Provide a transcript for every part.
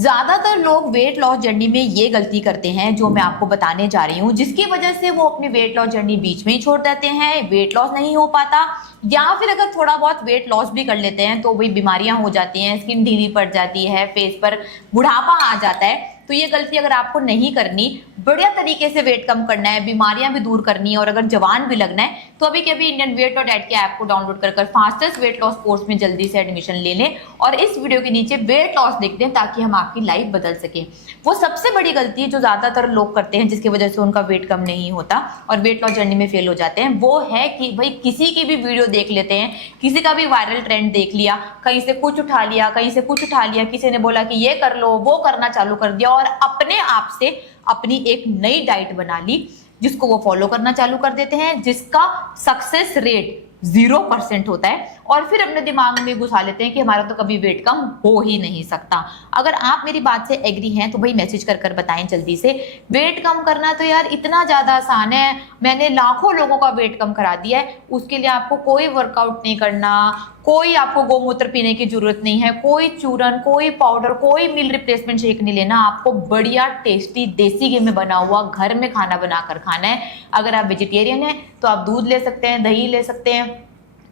ज्यादातर लोग weight loss journey में ये गलती करते हैं जो मैं आपको बताने जा रही हूँ, जिसकी वजह से वो अपनी वेट लॉस जर्नी बीच में ही छोड़ देते हैं, वेट लॉस नहीं हो पाता, या फिर अगर थोड़ा बहुत वेट लॉस भी कर लेते हैं तो वही बीमारियां हो जाती हैं, स्किन ढीली पड़ जाती है, फेस पर बुढ़ापा आ जाता है। तो ये गलती अगर आपको नहीं करनी, बढ़िया तरीके से वेट कम करना है, बीमारियां भी दूर करनी है और अगर जवान भी लगना है तो अभी के अभी इंडियन वेट लॉस डाइट के ऐप को डाउनलोड कर फास्टेस्ट वेट लॉस कोर्स में जल्दी से एडमिशन ले लें और इस वीडियो के नीचे वेट लॉस लिख दें ताकि हम आपकी लाइफ बदल सके। वो सबसे बड़ी गलती है जो ज्यादातर लोग करते हैं जिसकी वजह से उनका वेट कम नहीं होता और वेट लॉस जर्नी में फेल हो जाते हैं, वो है कि भाई किसी की भी वीडियो देख लेते हैं, किसी का भी वायरल ट्रेंड देख लिया, कहीं से कुछ उठा लिया, कहीं से कुछ उठा लिया, किसी ने बोला कि ये कर लो, वो करना चालू कर दिया और अपने आप से अपनी एक नई डाइट बना ली जिसको वो फॉलो करना चालू कर देते हैं, जिसका सक्सेस रेट 0% होता है और फिर अपने दिमाग में घुसा लेते हैं कि हमारा तो कभी वेट कम हो ही नहीं सकता। अगर आप मेरी बात से एग्री हैं तो भाई मैसेज कर कर बताएं जल्दी से। वेट कम करना तो यार इतना ज्यादा आसान है, मैंने लाखों लोगों का वेट कम करा दिया है। उसके लिए आपको कोई वर्कआउट नहीं करना, कोई आपको गोमूत्र पीने की जरूरत नहीं है, कोई चूरन, कोई पाउडर, कोई मील रिप्लेसमेंट शेक नहीं लेना। आपको बढ़िया टेस्टी देसी घी में बना हुआ घर में खाना बनाकर खाना है। अगर आप वेजिटेरियन हैं तो आप दूध ले सकते हैं, दही ले सकते हैं,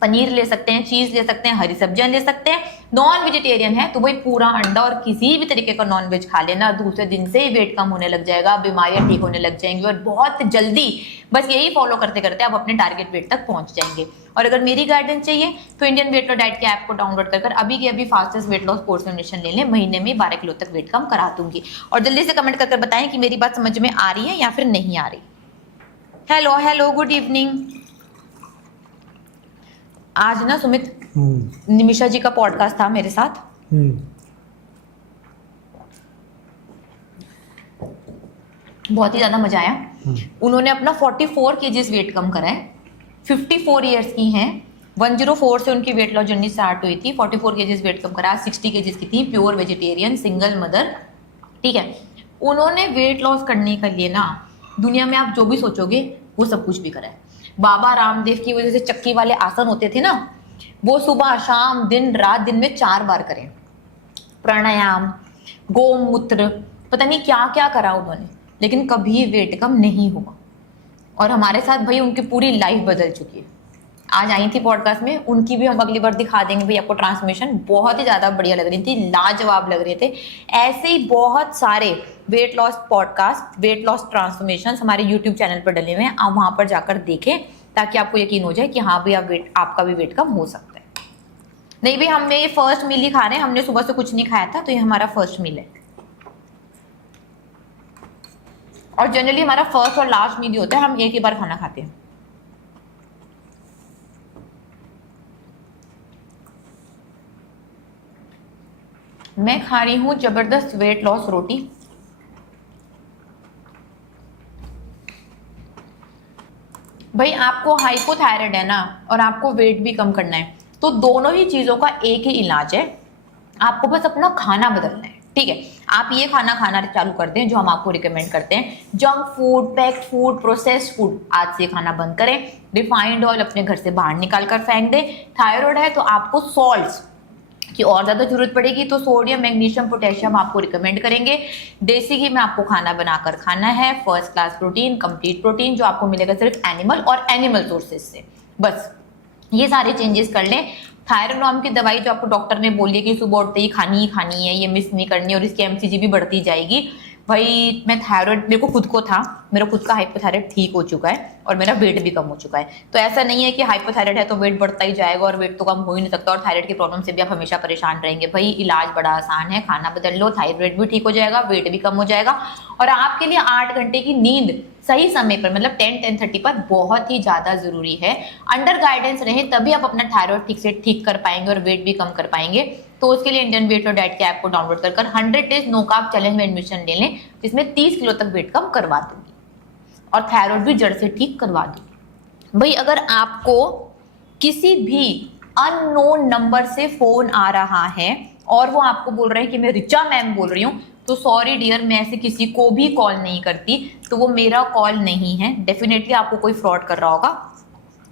पनीर ले सकते हैं, चीज ले सकते हैं, हरी सब्जियां ले सकते हैं। नॉन वेजिटेरियन है तो भाई पूरा अंडा और किसी भी तरीके का नॉन वेज खा लेना, दूसरे दिन से ही वेट कम होने लग जाएगा, बीमारियां ठीक होने लग जाएंगी और बहुत जल्दी बस यही फॉलो करते करते आप अपने टारगेट वेट तक पहुंच जाएंगे। और अगर मेरी गाइडेंस चाहिए तो इंडियन वेट लॉस डाइट के ऐप को डाउनलोड कर अभी के अभी फास्टेस्ट वेट लॉस कोर्स में एडमिशन ले लें, महीने में 12 किलो तक वेट कम करा दूंगी। और जल्दी से कमेंट कर बताएं कि मेरी बात समझ में आ रही है या फिर नहीं आ रही। Hello hello, good evening. आज ना सुमित निमिषा जी का पॉडकास्ट था मेरे साथ। बहुत ही ज्यादा मजा आया। उन्होंने अपना 44 केजीज वेट कम करा है, 54 इयर्स की हैं, 104 से उनकी वेट लॉस जर्नी स्टार्ट हुई थी, 44 केजीज वेट कम करा, 60 केजीज की थी, प्योर वेजिटेरियन, सिंगल मदर। ठीक है, उन्होंने वेट लॉस करने के लिए ना दुनिया में आप जो भी सोचोगे वो सब कुछ भी करा है। बाबा रामदेव की वजह से चक्की वाले आसन होते थे ना, वो सुबह शाम दिन रात दिन में 4 बार करें। प्राणायाम, गोमूत्र, पता नहीं क्या क्या करा उन्होंने, लेकिन कभी वेट कम नहीं हुआ। और हमारे साथ भाई उनकी पूरी लाइफ बदल चुकी है। आज आई थी पॉडकास्ट में, उनकी भी हम अगली बार दिखा देंगे भाई आपको। ट्रांसफॉर्मेशन बहुत ही ज्यादा बढ़िया लग रही थी, लाजवाब लग रहे थे। ऐसे ही बहुत सारे weight loss podcast, weight loss transformation हमारे यूट्यूब चैनल पर डले हुए हैं, आप वहां पर जाकर देखें ताकि आपको यकीन हो जाए कि हाँ भाई आपका भी वेट कम हो सकता है। नहीं भाई, हम ये फर्स्ट मील ही खा रहे हैं, हमने सुबह से कुछ नहीं खाया था, तो ये हमारा फर्स्ट मील है। और जनरली हमारा फर्स्ट और लास्ट मील ही होता है, हम एक ही बार खाना खाते हैं। मैं खा रही हूं जबरदस्त वेट लॉस रोटी। भाई आपको हाइपोथायराइड है ना और आपको वेट भी कम करना है, तो दोनों ही चीजों का एक ही इलाज है, आपको बस अपना खाना बदलना है। ठीक है, आप ये खाना चालू कर दें जो हम आपको रिकमेंड करते हैं। Junk food, packed food, processed food आज से खाना बंद करें। रिफाइंड ऑयल अपने घर से बाहर निकाल कर फेंक दें। थायराइड है तो आपको सॉल्ट्स की और ज्यादा जरूरत पड़ेगी, तो सोडियम, मैग्नीशियम, पोटेशियम आपको रिकमेंड करेंगे। देसी घी में आपको खाना बनाकर खाना है, first class protein, complete protein जो आपको मिलेगा सिर्फ एनिमल और एनिमल सोर्सेज से। बस ये सारे चेंजेस कर लें। थायराइड नाम की दवाई जो आपको डॉक्टर ने बोली है कि सुबह उठते ही खानी है, ये मिस नहीं करनी और इसकी एमसीजी भी बढ़ती जाएगी। भाई मैं थायराइड, मेरे को खुद को था, मेरा खुद का हाइपोथायराइड ठीक हो चुका है और मेरा वेट भी कम हो चुका है। तो ऐसा नहीं है कि हाइपोथायराइड है तो वेट बढ़ता ही जाएगा और वेट तो कम हो ही नहीं सकता और थायराइड की प्रॉब्लम से भी आप हमेशा परेशान रहेंगे। भाई इलाज बड़ा आसान है, खाना बदल लो, थायराइड भी ठीक हो जाएगा, वेट भी कम हो जाएगा। और आपके लिए 8 घंटे की नींद सही समय पर, मतलब 10-10:30 पर बहुत ही ज्यादा जरूरी है। अंडर गाइडेंस रहे तभी आप अपना थायराइड ठीक से ठीक कर पाएंगे और वेट भी कम कर पाएंगे। तो उसके लिए इंडियन वेट लॉस डाइट के ऐप को डाउनलोड कर 100 डेज नो कार्ब चैलेंज में एडमिशन ले लें, जिसमें 30 किलो तक वेट कम करवा दूंगी और थायराइड भी जड़ से ठीक करवा दूंगी। भाई अगर आपको किसी भी अननोन नंबर से फोन आ रहा है और वो आपको बोल रहे हैं कि मैं रिचा मैम बोल रही हूँ, तो सॉरी डियर, मैं ऐसे किसी को भी कॉल नहीं करती, तो वो मेरा कॉल नहीं है। डेफिनेटली आपको कोई फ्रॉड कर रहा होगा।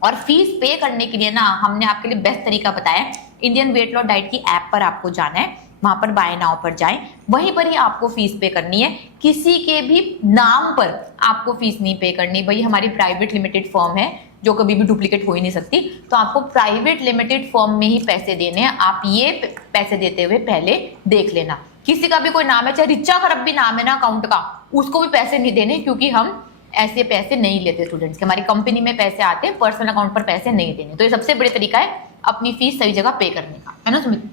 और फीस पे करने के लिए ना हमने आपके लिए बेस्ट तरीका बताया। इंडियन वेट लॉस डाइट की ऐप पर आपको जाना है, वहां पर बाय नाउ पर जाएं, वहीं पर ही आपको फीस पे करनी है। किसी के भी नाम पर आपको फीस नहीं पे करनी। भाई हमारी प्राइवेट लिमिटेड फर्म है जो कभी भी डुप्लीकेट हो ही नहीं सकती, तो आपको प्राइवेट लिमिटेड फर्म में ही पैसे देने हैं। आप ये पैसे देते हुए पहले देख लेना। किसी का भी कोई नाम है, चाहे रिचा खरब भी नाम है ना अकाउंट का, उसको भी पैसे नहीं देने, क्योंकि हम ऐसे पैसे नहीं लेते स्टूडेंट्स के। हमारी कंपनी में पैसे आते हैं, पर्सनल अकाउंट पर पैसे नहीं देने। तो ये सबसे बड़ी तरीका है अपनी फीस सही जगह पे करने का, है ना सुमित?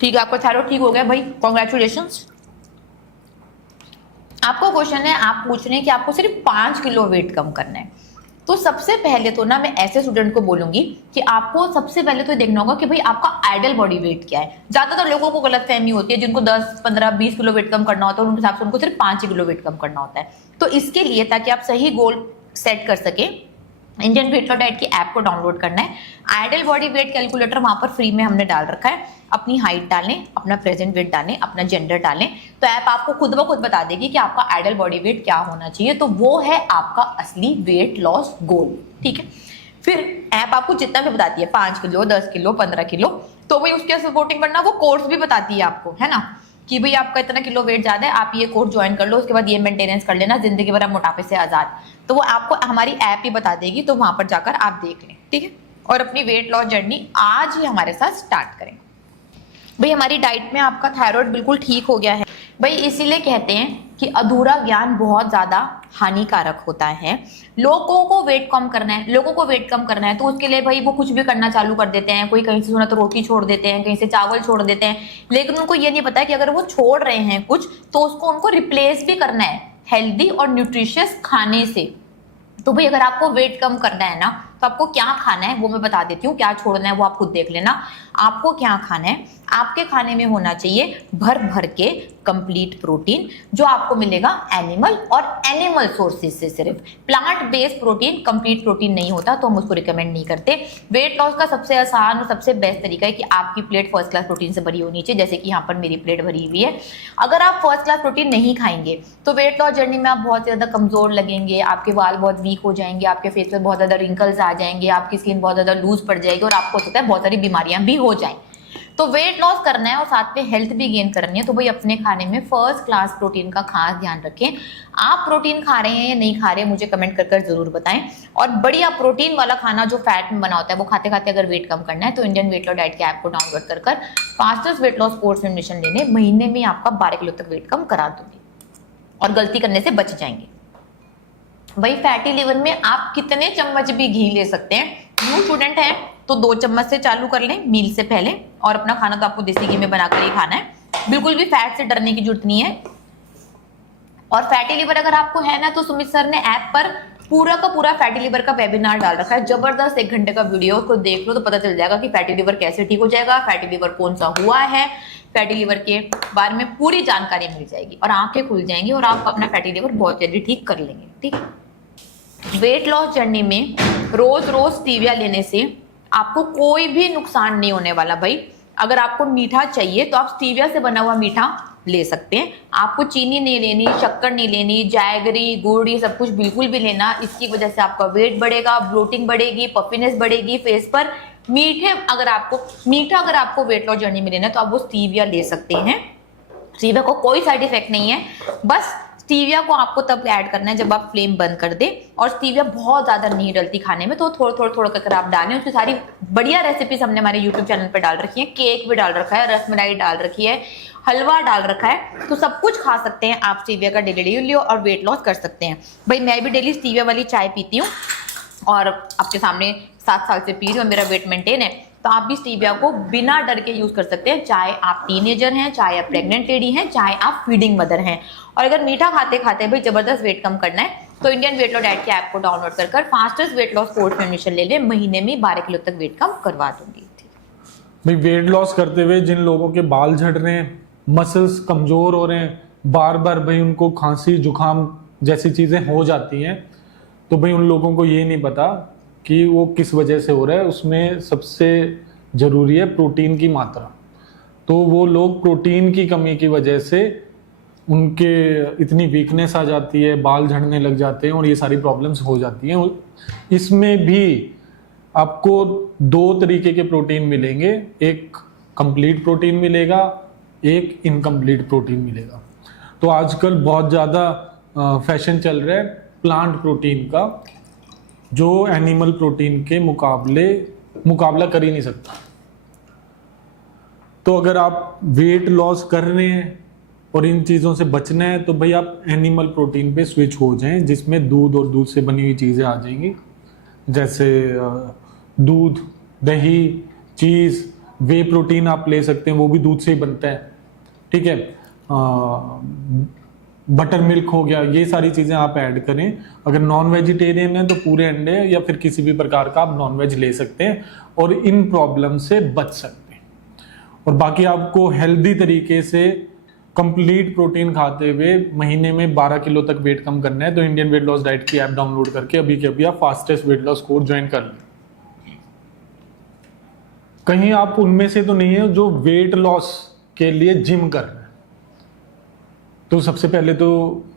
ठीक है, आपका थायराइड ठीक हो गया भाई, कॉन्ग्रेचुलेशंस। आपका क्वेश्चन है, आप पूछ रहे हैं कि आपको सिर्फ 5 किलो वेट कम करना है। तो सबसे पहले तो ना मैं ऐसे स्टूडेंट को बोलूंगी कि आपको सबसे पहले तो देखना होगा कि भाई आपका आइडियल बॉडी वेट क्या है। ज्यादातर लोगों को गलत फहमी होती है, जिनको 10, 15, 20 किलो वेट कम करना होता है, उनके हिसाब से उनको सिर्फ 5 किलो वेट कम करना होता है। तो इसके लिए, ताकि आप सही गोल सेट कर सके, इंडियन वेट लॉस डाइट की ऐप को डाउनलोड करना है। आइडियल बॉडी वेट कैलकुलेटर वहां पर फ्री में हमने डाल रखा है। अपनी हाइट डालें, अपना प्रेजेंट वेट डालें, अपना जेंडर डालें, तो ऐप आपको खुद ब खुद बता देगी कि आपका आइडियल बॉडी वेट क्या होना चाहिए। तो वो है आपका असली वेट लॉस गोल, ठीक है। फिर ऐप आपको जितना भी बताती है, 5 किलो, 10 किलो, 15 किलो, तो भाई उसके सपोर्टिंग करना, वो कोर्स भी बताती है आपको, है ना, कि भाई आपका इतना किलो वेट ज्यादा है, आप ये कोर्स ज्वाइन कर लो, उसके बाद ये मेंटेनेंस कर लेना, जिंदगी भर आप मोटापे से आजाद। तो वो आपको हमारी ऐप ही बता देगी, तो वहां पर जाकर आप देख लें, ठीक है। और अपनी वेट लॉस जर्नी आज ही हमारे साथ स्टार्ट करें। भाई हमारी डाइट में आपका थायराइड बिल्कुल ठीक हो गया है। भाई इसीलिए कहते हैं कि अधूरा ज्ञान बहुत ज्यादा हानिकारक होता है। लोगों को वेट कम करना है, लोगों को वेट कम करना है, तो उसके लिए भाई वो कुछ भी करना चालू कर देते हैं। कोई कहीं से सुना तो रोटी छोड़ देते हैं, कहीं से चावल छोड़ देते हैं, लेकिन उनको ये नहीं पता है कि अगर वो छोड़ रहे हैं कुछ, तो उसको उनको रिप्लेस भी करना है हेल्दी और न्यूट्रिशियस खाने से। तो भाई अगर आपको वेट कम करना है ना, तो आपको क्या खाना है वो मैं बता देती हूँ। क्या छोड़ना है वो आप खुद देख लेना। आपको क्या खाना है, आपके खाने में होना चाहिए भर भर के कंप्लीट प्रोटीन, जो आपको मिलेगा एनिमल और एनिमल सोर्सेज से। सिर्फ plant based protein complete protein नहीं होता, तो हम उसको रिकमेंड नहीं करते। वेट लॉस का सबसे आसान और सबसे बेस्ट तरीका है कि आपकी प्लेट फर्स्ट क्लास प्रोटीन से भरी होनी चाहिए, जैसे कि यहाँ पर मेरी प्लेट भरी हुई है। अगर आप फर्स्ट क्लास प्रोटीन नहीं खाएंगे तो वेट लॉस जर्नी में आप बहुत ज्यादा कमजोर लगेंगे, आपके बाल बहुत वीक हो जाएंगे, आपके फेस पे बहुत ज्यादा रिंकल्स आ जाएंगे, आपकी स्किन बहुत ज्यादा लूज पड़ जाएगी, और आपको हो सकता है बहुत सारी बीमारियां भी हो जाएं। तो वेट लॉस करना है और साथ में हेल्थ भी गेन करनी है, तो भाई अपने खाने में फर्स्ट क्लास प्रोटीन का खास ध्यान रखें। आप प्रोटीन खा रहे हैं या नहीं खा रहे हैं, मुझे कमेंट कर कर जरूर बताएं। और बढ़िया प्रोटीन वाला खाना जो फैट में बना होता है, वो खाते खाते अगर वेट कम करना है, तो इंडियन वेट लॉस डाइट के ऐप को डाउनलोड कर कर फास्टेस्ट वेट लॉस कोर्स में एडमिशन लेने, महीने में आपका 12 किलो तक वेट कम करा दूंगी और गलती करने से बच जाएंगे। भाई फैटी लिवर में आप कितने चम्मच भी घी ले सकते हैं। न्यू स्टूडेंट है तो 2 चम्मच से चालू कर लें मील से पहले, और अपना खाना तो आपको देसी घी में बनाकर ही खाना है। बिल्कुल भी फैट से डरने की जरूरत नहीं है। और फैटी लिवर अगर आपको है ना, तो सुमित सर ने ऐप पर पूरा का पूरा फैटी लिवर का वेबिनार डाल रखा है, जबरदस्त 1 घंटे का वीडियो, उसको देख लो तो पता चल जाएगा कि फैटी लिवर कैसे ठीक हो जाएगा, फैटी लिवर कौन सा हुआ है, फैटी लिवर के बारे में पूरी जानकारी मिल जाएगी और आंखें खुल जाएंगी और आप अपना फैटी लिवर बहुत जल्दी ठीक कर लेंगे, ठीक है। वेट लॉस जर्नी में रोज रोज स्टीविया लेने से आपको कोई भी नुकसान नहीं होने वाला। भाई अगर आपको मीठा चाहिए तो आप स्टीविया से बना हुआ मीठा ले सकते हैं। आपको चीनी नहीं लेनी, शक्कर नहीं लेनी, जैगरी, गुड़, ये सब कुछ बिल्कुल भी लेना। इसकी वजह से आपका वेट बढ़ेगा, ब्लोटिंग बढ़ेगी, पफिनेस बढ़ेगी फेस पर। मीठा अगर आपको वेट लॉस जर्नी में लेना है तो आप वो स्टीविया ले सकते हैं। स्टीविया को कोई साइड इफेक्ट नहीं है, बस स्टीविया को आपको तब ऐड करना है जब आप फ्लेम बंद कर दे। और स्टीविया बहुत ज्यादा नहीं डलती खाने में, तो थोड़ा कर आप डालें। उसकी सारी बढ़िया रेसिपीज हमने हमारे यूट्यूब चैनल पे डाल रखी है। केक भी डाल रखा है, रसमलाई डाल रखी है, हलवा डाल रखा है, तो सब कुछ खा सकते हैं आप स्टीविया का डेली और वेट लॉस कर सकते हैं। भाई मैं भी डेली स्टीविया वाली चाय पीती हूँ और आपके सामने 7 साल से पी रही हूँ, मेरा वेट मेंटेन है। तो आप भी स्टीविया को बिना डर के यूज कर सकते हैं, चाहे आप टीनेजर हैं, चाहे आप प्रेग्नेंट लेडी हैं, चाहे आप फीडिंग मदर हैं। और अगर मीठा खाते खाते भाई जबरदस्त वेट कम करना है, तो इंडियन वेट लॉस डाइट के ऐप को डाउनलोड कर कर फास्टेस्ट वेट लॉस कोर्स में एडमिशन ले ले, महीने में 12 किलो तक वेट कम करवा दूंगी। भाई वेट लॉस करते हुए जिन लोगों के बाल झड़ रहे हैं, मसल्स कमजोर हो रहे हैं, बार बार भाई उनको खांसी जुकाम जैसी चीजें हो जाती हैं, तो भाई उन लोगों को ये नहीं पता कि वो किस वजह से हो रहा है। उसमें सबसे जरूरी है प्रोटीन की मात्रा। तो वो लोग प्रोटीन की कमी की वजह से उनके इतनी वीकनेस आ जाती है, बाल झड़ने लग जाते हैं और ये सारी प्रॉब्लम्स हो जाती हैं। इसमें भी आपको 2 तरीके के प्रोटीन मिलेंगे, एक कंप्लीट प्रोटीन मिलेगा, एक इनकम्प्लीट प्रोटीन मिलेगा। तो आजकल बहुत ज़्यादा फैशन चल रहा है प्लांट प्रोटीन का, जो एनिमल प्रोटीन के मुकाबला कर ही नहीं सकता। तो अगर आप वेट लॉस कर रहे हैं और इन चीज़ों से बचना है तो भाई आप एनिमल प्रोटीन पे स्विच हो जाएं, जिसमें दूध और दूध से बनी हुई चीज़ें आ जाएंगी, जैसे दूध, दही, चीज़, वे प्रोटीन आप ले सकते हैं, वो भी दूध से ही बनता है, ठीक है। बटर मिल्क हो गया, ये सारी चीज़ें आप ऐड करें। अगर नॉन वेजिटेरियन है तो पूरे अंडे या फिर किसी भी प्रकार का आप नॉन वेज ले सकते हैं और इन प्रॉब्लम से बच सकते हैं। और बाकी आपको हेल्दी तरीके से कंप्लीट प्रोटीन खाते हुए महीने में 12 किलो तक वेट कम करना है तो इंडियन वेट लॉस डाइट की ऐप डाउनलोड करके अभी के अभी आप fastest weight loss course join कर लें। कहीं आप उनमें से तो नहीं है जो वेट लॉस के लिए जिम कर रहे हैं, तो सबसे पहले तो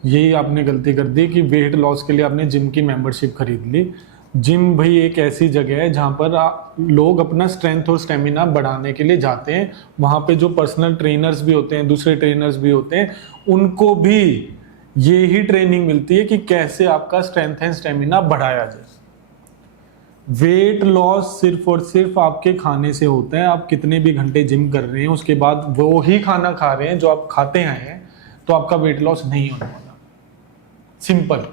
यही आपने गलती कर दी कि वेट लॉस के लिए आपने जिम की मेंबरशिप खरीद ली। जिम भाई एक ऐसी जगह है जहाँ पर लोग अपना स्ट्रेंथ और स्टेमिना बढ़ाने के लिए जाते हैं। वहाँ पे जो पर्सनल ट्रेनर्स भी होते हैं, दूसरे ट्रेनर्स भी होते हैं, उनको भी ये ही ट्रेनिंग मिलती है कि कैसे आपका स्ट्रेंथ एंड स्टेमिना बढ़ाया जाए। वेट लॉस सिर्फ और सिर्फ आपके खाने से होता है। आप कितने भी घंटे जिम कर रहे हैं उसके बाद वो ही खाना खा रहे हैं जो आप खाते आए हैं, तो आपका वेट लॉस नहीं होने वाला। सिंपल।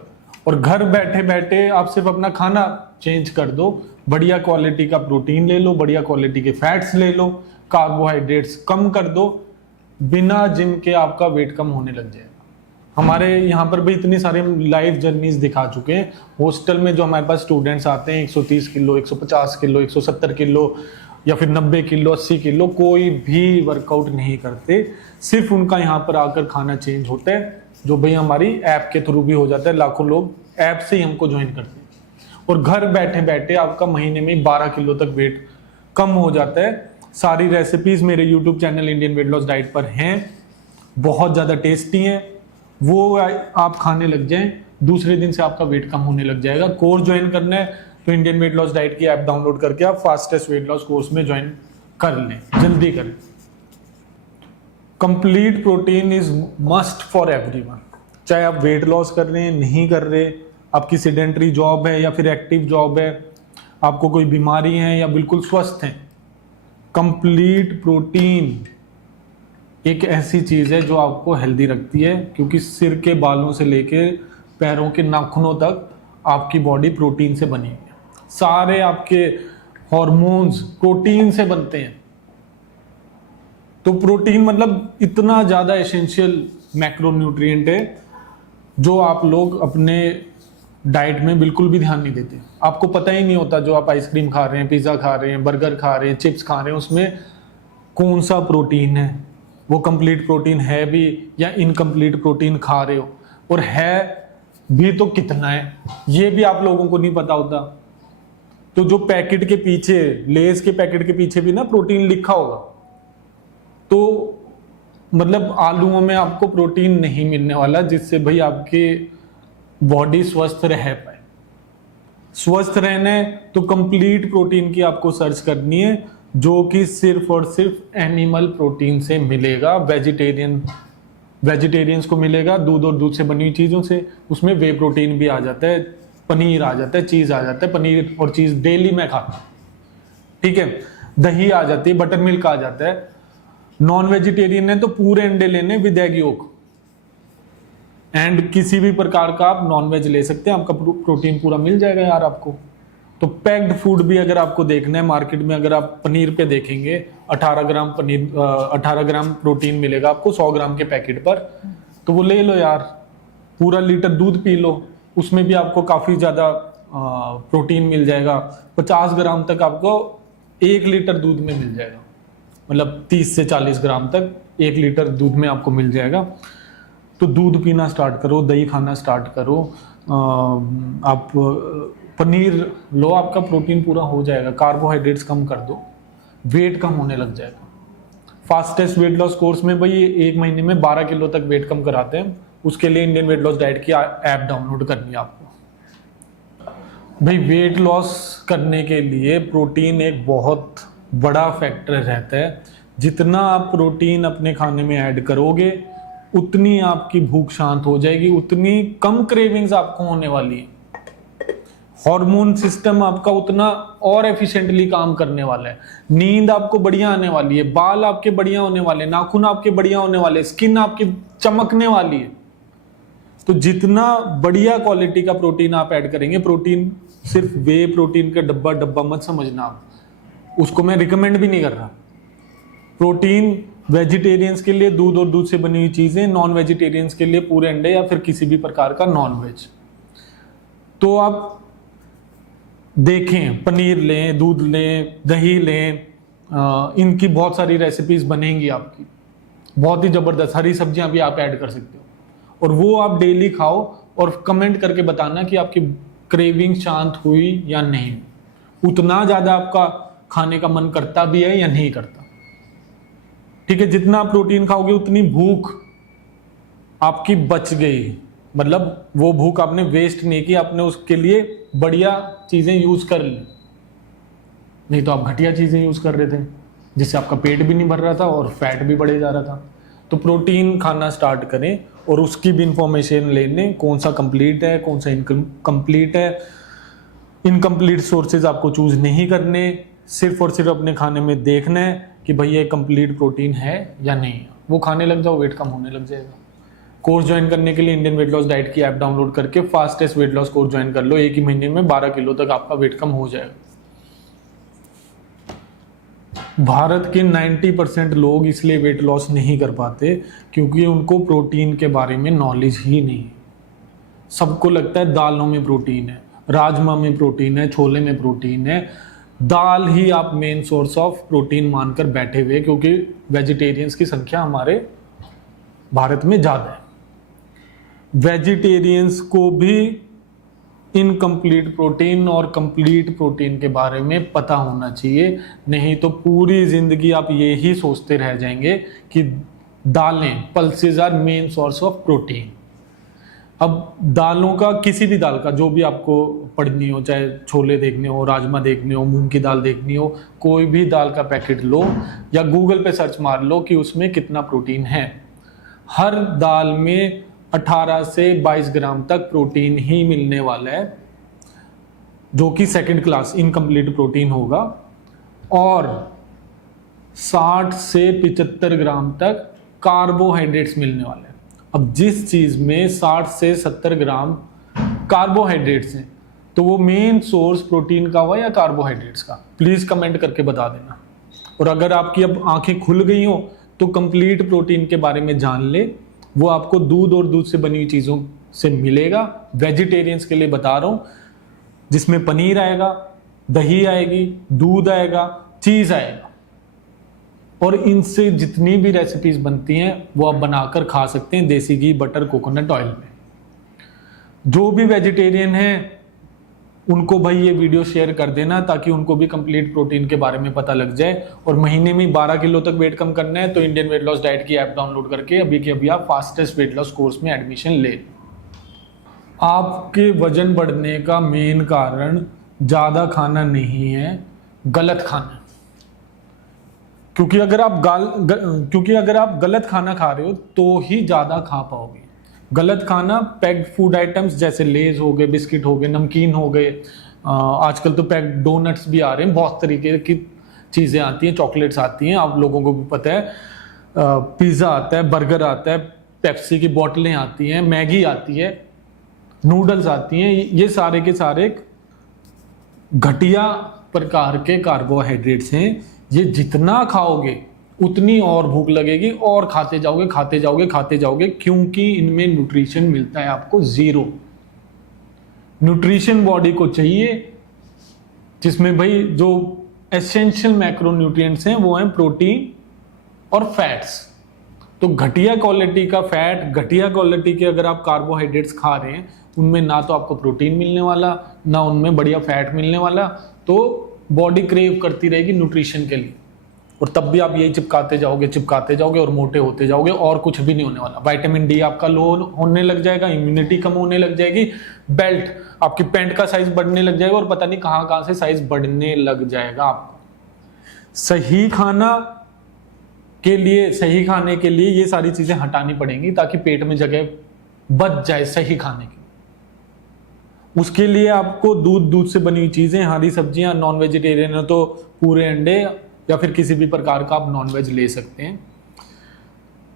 और घर बैठे बैठे आप सिर्फ अपना खाना चेंज कर दो, बढ़िया क्वालिटी का प्रोटीन ले लो, बढ़िया क्वालिटी के फैट्स ले लो, कार्बोहाइड्रेट्स कम कर दो, बिना जिम के आपका वेट कम होने लग जाएगा। हमारे यहाँ पर भी इतनी सारे लाइफ जर्नीज दिखा चुके हैं। हॉस्टल में जो हमारे पास स्टूडेंट्स आते हैं 130 किलो, 150 किलो, 170 किलो या फिर 90 किलो, 80 किलो, कोई भी वर्कआउट नहीं करते, सिर्फ उनका यहाँ पर आकर खाना चेंज होता है, जो भाई हमारी ऐप के थ्रू भी हो जाता है। लाखों लोग ऐप से ही हमको ज्वाइन करते हैं और घर बैठे बैठे आपका महीने में 12 किलो तक वेट कम हो जाता है। सारी रेसिपीज मेरे YouTube channel Indian weight loss diet पर हैं, बहुत ज़्यादा टेस्टी हैं, वो आप खाने लग जाएं, दूसरे दिन से आपका वेट कम होने लग जाएगा। कोर्स ज्वाइन करना है तो इंडियन वेट लॉस डाइट की ऐप डाउनलोड करके आप फास्टेस्ट वेट लॉस कोर्स में ज्वाइन कर लें, जल्दी करें। Complete protein is must for everyone, चाहे आप वेट लॉस कर रहे हैं, नहीं कर रहे, आपकी सेडेंटरी जॉब है या फिर एक्टिव जॉब है, आपको कोई बीमारी है या बिल्कुल स्वस्थ हैं। कंप्लीट प्रोटीन एक ऐसी चीज़ है जो आपको हेल्दी रखती है, क्योंकि सिर के बालों से लेके पैरों के नाखूनों तक आपकी बॉडी प्रोटीन से बनी है। सारे आपके हॉर्मोन्स प्रोटीन से बनते हैं। तो प्रोटीन मतलब इतना ज़्यादा एसेंशियल मैक्रोन्यूट्रिएंट है जो आप लोग अपने डाइट में बिल्कुल भी ध्यान नहीं देते। आपको पता ही नहीं होता, जो आप आइसक्रीम खा रहे हैं, पिज़्ज़ा खा रहे हैं, बर्गर खा रहे हैं, चिप्स खा रहे हैं, उसमें कौन सा प्रोटीन है, वो कंप्लीट प्रोटीन है भी या इनकम्प्लीट प्रोटीन खा रहे हो, और है भी तो कितना है, ये भी आप लोगों को नहीं पता होता। तो जो पैकेट के पीछे, लेस के पैकेट के पीछे भी ना प्रोटीन लिखा होगा, तो मतलब आलूओं में आपको प्रोटीन नहीं मिलने वाला जिससे भाई आपकी बॉडी स्वस्थ रह पाए। स्वस्थ रहना है तो कंप्लीट प्रोटीन की आपको सर्च करनी है, जो कि सिर्फ और सिर्फ एनिमल प्रोटीन से मिलेगा। वेजिटेरियंस को मिलेगा दूध और दूध से बनी हुई चीज़ों से, उसमें वे प्रोटीन भी आ जाता है, पनीर आ जाता है, चीज़ आ जाता है। पनीर और चीज़ डेली मैं खाता हूँ, ठीक है। दही आ जाती है, बटर मिल्क आ जाता है। नॉन वेजिटेरियन है तो पूरे अंडे लेने विद एग योक, एंड किसी भी प्रकार का आप नॉन वेज ले सकते हैं, आपका प्रोटीन पूरा मिल जाएगा यार आपको। तो पैक्ड फूड भी अगर आपको देखना है मार्केट में, अगर आप पनीर पे देखेंगे 18 ग्राम पनीर, 18 ग्राम प्रोटीन मिलेगा आपको 100 ग्राम के पैकेट पर, तो वो ले लो यार। पूरा लीटर दूध पी लो, उसमें भी आपको काफ़ी ज़्यादा प्रोटीन मिल जाएगा। 50 ग्राम तक आपको 1 लीटर दूध में मिल जाएगा, मतलब 30 से 40 ग्राम तक 1 लीटर दूध में आपको मिल जाएगा। तो दूध पीना स्टार्ट करो, दही खाना स्टार्ट करो, आप पनीर लो, आपका प्रोटीन पूरा हो जाएगा। कार्बोहाइड्रेट्स कम कर दो, वेट कम होने लग जाएगा। फास्टेस्ट वेट लॉस कोर्स में भाई 1 महीने में 12 किलो तक वेट कम कराते हैं। उसके लिए इंडियन वेट लॉस डाइट की ऐप डाउनलोड करनी है आपको। भाई वेट लॉस करने के लिए प्रोटीन एक बहुत बड़ा फैक्टर रहता है, जितना आप प्रोटीन अपने खाने में ऐड करोगे उतनी आपकी भूख शांत हो जाएगी, उतनी कम क्रेविंग्स आपको होने वाली है, हार्मोन सिस्टम आपका उतना और एफिशिएंटली काम करने वाला है, नींद आपको बढ़िया आने वाली है, बाल आपके बढ़िया होने वाले, नाखून आपके बढ़िया होने वाले, स्किन आपकी चमकने वाली है। तो जितना बढ़िया क्वालिटी का प्रोटीन आप ऐड करेंगे, प्रोटीन सिर्फ वे प्रोटीन का डब्बा डब्बा मत समझना आप, उसको मैं रिकमेंड भी नहीं कर रहा। प्रोटीन वेजिटेरियंस के लिए दूध और दूध से बनी हुई चीजें, नॉन वेजिटेरियंस के लिए पूरे अंडे या फिर किसी भी प्रकार का नॉन वेज। तो आप देखें, पनीर लें, दूध लें, दही लें, इनकी बहुत सारी रेसिपीज बनेंगी आपकी, बहुत ही जबरदस्त। हरी सब्जियां भी आप ऐड कर सकते हो और वो आप डेली खाओ और कमेंट करके बताना कि आपकी क्रेविंग शांत हुई या नहीं, उतना ज्यादा आपका खाने का मन करता भी है या नहीं करता। ठीक है, जितना आप प्रोटीन खाओगे उतनी भूख आपकी बच गई, मतलब वो भूख आपने वेस्ट नहीं की, आपने उसके लिए बढ़िया चीजें यूज कर ली। नहीं तो आप घटिया चीजें यूज कर रहे थे जिससे आपका पेट भी नहीं भर रहा था और फैट भी बढ़े जा रहा था। तो प्रोटीन खाना स्टार्ट करें और उसकी भी इंफॉर्मेशन ले लें, कौन सा कंप्लीट है, कौन सा इनकम्प्लीट है। इनकम्प्लीट सोर्सेज आपको चूज नहीं करने, सिर्फ और सिर्फ अपने खाने में देखना है कि भाई ये कंप्लीट प्रोटीन है या नहीं है, वो खाने लग जाओ, वेट कम होने लग जाएगा। कोर्स ज्वाइन करने के लिए इंडियन वेट लॉस डाइट की ऐप डाउनलोड करके fastest weight loss course join कर लो, एक ही महीने में 12 किलो तक आपका वेट कम हो जाएगा। भारत के 90% लोग इसलिए वेट लॉस नहीं कर पाते क्योंकि उनको प्रोटीन के बारे में नॉलेज ही नहीं है। सबको लगता है दालों में प्रोटीन है, राजमा में प्रोटीन है, छोले में प्रोटीन है। दाल ही आप मेन सोर्स ऑफ प्रोटीन मानकर बैठे हुए, क्योंकि वेजिटेरियंस की संख्या हमारे भारत में ज़्यादा है। वेजिटेरियंस को भी इनकम्प्लीट प्रोटीन और कंप्लीट प्रोटीन के बारे में पता होना चाहिए, नहीं तो पूरी जिंदगी आप ये ही सोचते रह जाएंगे कि दालें, pulses are main source of protein. अब दालों का, किसी भी दाल का जो भी आपको पढ़नी हो, चाहे छोले देखने हो, राजमा देखने हो, मूंग की दाल देखनी हो, कोई भी दाल का पैकेट लो या गूगल पे सर्च मार लो कि उसमें कितना प्रोटीन है। हर दाल में 18 से 22 ग्राम तक प्रोटीन ही मिलने वाला है, जो कि सेकंड क्लास इनकम्प्लीट प्रोटीन होगा, और 60 से 75 ग्राम तक कार्बोहाइड्रेट्स मिलने वाले हैं। अब जिस चीज में 60 से 70 ग्राम कार्बोहाइड्रेट्स हैं, तो वो मेन सोर्स प्रोटीन का हुआ या कार्बोहाइड्रेट्स का, प्लीज कमेंट करके बता देना। और अगर आपकी अब आंखें खुल गई हो तो कंप्लीट प्रोटीन के बारे में जान ले, वो आपको दूध और दूध से बनी हुई चीजों से मिलेगा। वेजिटेरियंस के लिए बता रहा हूं, जिसमें पनीर आएगा, दही आएगी, दूध आएगा, चीज आएगा, और इनसे जितनी भी रेसिपीज बनती हैं वो आप बनाकर खा सकते हैं देसी घी, बटर, कोकोनट ऑयल में। जो भी वेजिटेरियन है उनको भाई ये वीडियो शेयर कर देना ताकि उनको भी कंप्लीट प्रोटीन के बारे में पता लग जाए। और महीने में 12 किलो तक वेट कम करना है तो इंडियन वेट लॉस डाइट की ऐप डाउनलोड करके अभी के अभी आप फास्टेस्ट वेट लॉस कोर्स में एडमिशन ले। आपके वजन बढ़ने का मेन कारण ज्यादा खाना नहीं है, गलत खाना। क्योंकि अगर आप गलत खाना खा रहे हो तो ही ज्यादा खा पाओगे। गलत खाना, पैक्ड फूड आइटम्स जैसे लेज हो गए, बिस्किट हो गए, नमकीन हो गए, आजकल तो पैक्ड डोनट्स भी आ रहे हैं, बहुत तरीके की चीज़ें आती हैं, चॉकलेट्स आती हैं, आप लोगों को भी पता है, पिज़्ज़ा आता है, बर्गर आता है, पेप्सी की बोतलें आती हैं, मैगी आती है, नूडल्स आती हैं। ये सारे के सारे घटिया प्रकार के कार्बोहाइड्रेट्स हैं। ये जितना खाओगे उतनी और भूख लगेगी और खाते जाओगे, क्योंकि इनमें न्यूट्रिशन मिलता है आपको जीरो। न्यूट्रिशन बॉडी को चाहिए जिसमें भाई जो एसेंशियल मैक्रोन्यूट्रिएंट्स हैं वो हैं प्रोटीन और फैट्स। तो घटिया क्वालिटी का फैट, घटिया क्वालिटी के अगर आप कार्बोहाइड्रेट्स खा रहे हैं, उनमें ना तो आपको प्रोटीन मिलने वाला, ना उनमें बढ़िया फैट मिलने वाला, तो बॉडी क्रेव करती रहेगी न्यूट्रिशन के लिए, और तब भी आप यही चिपकाते जाओगे और मोटे होते जाओगे, और कुछ भी नहीं होने वाला। विटामिन डी आपका लो होने लग जाएगा, इम्यूनिटी कम होने लग जाएगी, बेल्ट आपकी पैंट का साइज बढ़ने लग जाएगा, और पता नहीं कहां से साइज बढ़ने लग जाएगा। आपको सही खाना के लिए, सही खाने के लिए ये सारी चीजें हटानी पड़ेंगी ताकि पेट में जगह बच जाए सही खाने की। उसके लिए आपको दूध से बनी हुई चीजें, हरी सब्जियां, नॉन वेजिटेरियन हो तो पूरे अंडे या फिर किसी भी प्रकार का आप नॉन वेज ले सकते हैं।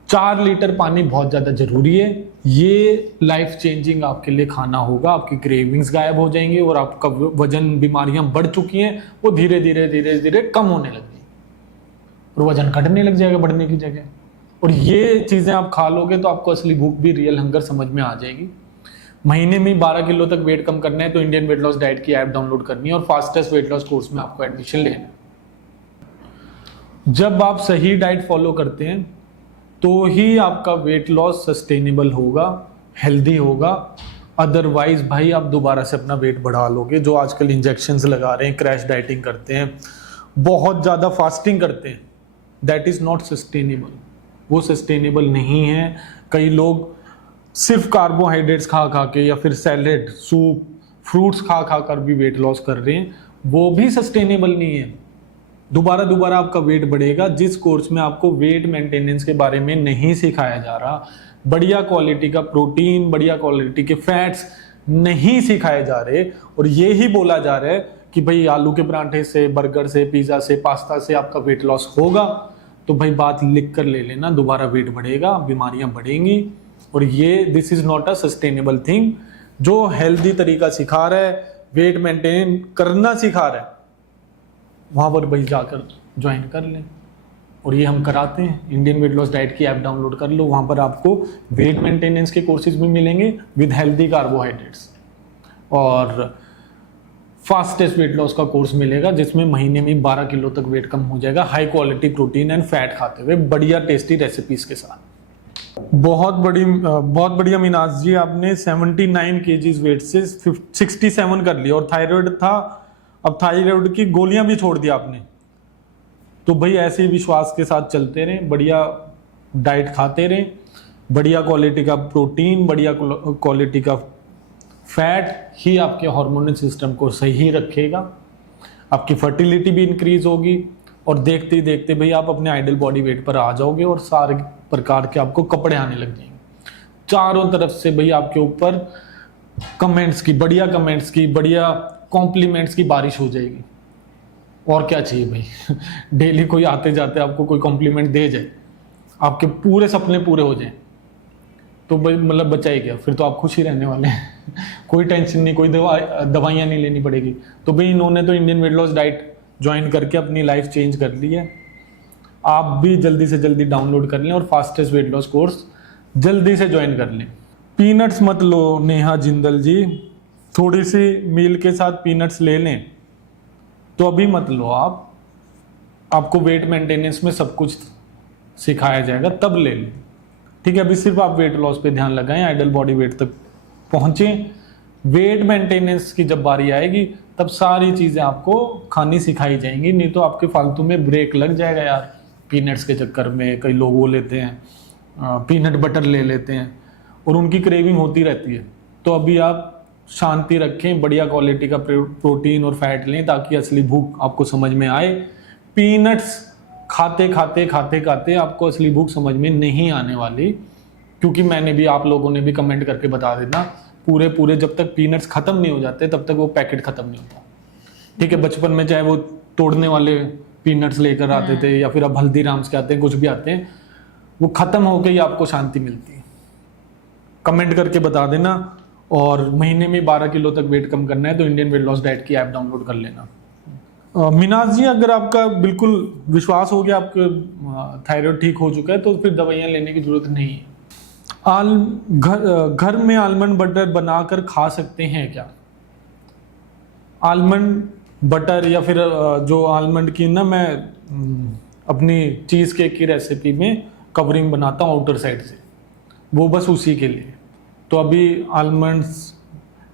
4 लीटर पानी बहुत ज़्यादा ज़रूरी है। ये लाइफ चेंजिंग आपके लिए खाना होगा। आपकी क्रेविंग्स गायब हो जाएंगी और आपका वजन, बीमारियां बढ़ चुकी हैं वो धीरे धीरे कम होने लगेगी और वजन घटने लग जाएगा बढ़ने की जगह। और ये चीज़ें आप खा लोगे तो आपको असली भूख भी, रियल हंगर समझ में आ जाएगी। महीने में 12 किलो तक वेट कम करना है तो इंडियन वेट लॉस डाइट की ऐप डाउनलोड करनी है और फास्टेस्ट वेट लॉस कोर्स में आपको एडमिशन लेना है। जब आप सही डाइट फॉलो करते हैं तो ही आपका वेट लॉस सस्टेनेबल होगा, हेल्दी होगा। अदरवाइज भाई आप दोबारा से अपना वेट बढ़ा लोगे। जो आजकल इंजेक्शंस लगा रहे हैं, क्रैश डाइटिंग करते हैं, बहुत ज़्यादा फास्टिंग करते हैं, दैट इज़ नॉट सस्टेनेबल। वो सस्टेनेबल नहीं है। कई लोग सिर्फ कार्बोहाइड्रेट्स खा खा के या फिर सैलेड, सूप, फ्रूट्स खा खा कर भी वेट लॉस कर रहे हैं, वो भी सस्टेनेबल नहीं है। दोबारा आपका वेट बढ़ेगा। जिस कोर्स में आपको वेट मेंटेनेंस के बारे में नहीं सिखाया जा रहा, बढ़िया क्वालिटी का प्रोटीन, बढ़िया क्वालिटी के फैट्स नहीं सिखाए जा रहे और ये ही बोला जा रहा है कि भाई आलू के पराठे से, बर्गर से, पिज़्ज़ा से, पास्ता से आपका वेट लॉस होगा, तो भाई बात लिख कर ले लेना, दोबारा वेट बढ़ेगा, बीमारियां बढ़ेंगी। और ये this is not a sustainable thing. जो हेल्दी तरीका सिखा रहा है, वेट मेंटेन करना सिखा रहा है, वहाँ पर भाई जाकर ज्वाइन कर लें। और ये हम कराते हैं। इंडियन वेट लॉस डाइट की ऐप डाउनलोड कर लो, वहाँ पर आपको वेट मेंटेनेंस के कोर्सेज भी मिलेंगे विद हेल्दी कार्बोहाइड्रेट्स और फास्टेस्ट वेट लॉस का कोर्स मिलेगा जिसमें महीने में 12 किलो तक वेट कम हो जाएगा, high quality protein and fat खाते हुए, बढ़िया टेस्टी रेसिपीज के साथ। बहुत बढ़िया मिनाज जी, आपने 79 kg वेट से 67 कर लिया और थायराइड था, अब थायराइड की गोलियां भी छोड़ दिया आपने। तो भाई ऐसे ही विश्वास के साथ चलते रहें, बढ़िया डाइट खाते रहें, बढ़िया क्वालिटी का प्रोटीन, बढ़िया क्वालिटी का फैट ही आपके हार्मोनल सिस्टम को सही रखेगा। आपकी फर्टिलिटी भी इंक्रीज होगी और देखते ही देखते भाई आप अपने आइडल बॉडी वेट पर आ जाओगे और सारे प्रकार के आपको कपड़े आने लग जाएंगे। चारों तरफ से भाई आपके ऊपर कमेंट्स की, बढ़िया कॉम्प्लीमेंट्स की बारिश हो जाएगी। और क्या चाहिए भाई डेली कोई आते जाते आपको कोई कॉम्प्लीमेंट दे जाए, आपके पूरे सपने पूरे हो जाए, तो भाई मतलब बचा ही गया। फिर तो आप खुश ही रहने वाले हैं कोई टेंशन नहीं, कोई दवाइयाँ नहीं लेनी पड़ेगी। तो भाई इन्होंने तो Indian weight loss diet join करके अपनी लाइफ चेंज कर ली है। आप भी जल्दी से जल्दी डाउनलोड कर लें और फास्टेस्ट वेट लॉस कोर्स जल्दी से ज्वाइन कर लें। पीनट्स मत लो नेहा जिंदल जी, थोड़ी सी मील के साथ पीनट्स ले लें, तो अभी मत लो आप, आपको वेट मेंटेनेंस में सब कुछ सिखाया जाएगा तब ले लें, ठीक है। अभी सिर्फ आप वेट लॉस पे ध्यान लगाएं, आइडल बॉडी वेट तक पहुंचें। वेट मेंटेनेंस की जब बारी आएगी तब सारी चीज़ें आपको खानी सिखाई जाएंगी, नहीं तो आपके फालतू में ब्रेक लग जाएगा यार। पीनट्स के चक्कर में कई लोग वो लेते हैं, पीनट बटर ले लेते हैं और उनकी क्रेविंग होती रहती है। तो अभी आप शांति रखें, बढ़िया क्वालिटी का प्रोटीन और फैट लें ताकि असली भूख आपको समझ में आए। पीनट्स खाते खाते आपको असली भूख समझ में नहीं आने वाली, क्योंकि मैंने भी, आप लोगों ने भी कमेंट करके बता देना, पूरे जब तक पीनट्स खत्म नहीं हो जाते तब तक वो पैकेट खत्म नहीं होता, ठीक है। बचपन में चाहे वो तोड़ने वाले पीनट्स लेकर आते थे या फिर अब हल्दीराम्स के आते हैं, कुछ भी आते हैं, वो खत्म होकर ही आपको शांति मिलती है। कमेंट करके बता देना। और महीने में 12 किलो तक वेट कम करना है तो इंडियन वेट लॉस डाइट की ऐप डाउनलोड कर लेना। मिनाज जी, अगर आपका बिल्कुल विश्वास हो गया आपका थायराइड ठीक हो चुका है तो फिर दवाइयाँ लेने की जरूरत नहीं है। घर में आलमंड बटर बनाकर खा सकते हैं क्या? आलमंड बटर या फिर जो आलमंड की ना, मैं अपनी चीज़ केक की रेसिपी में कवरिंग बनाता हूँ आउटर साइड से, वो बस उसी के लिए। तो अभी आलमंड्स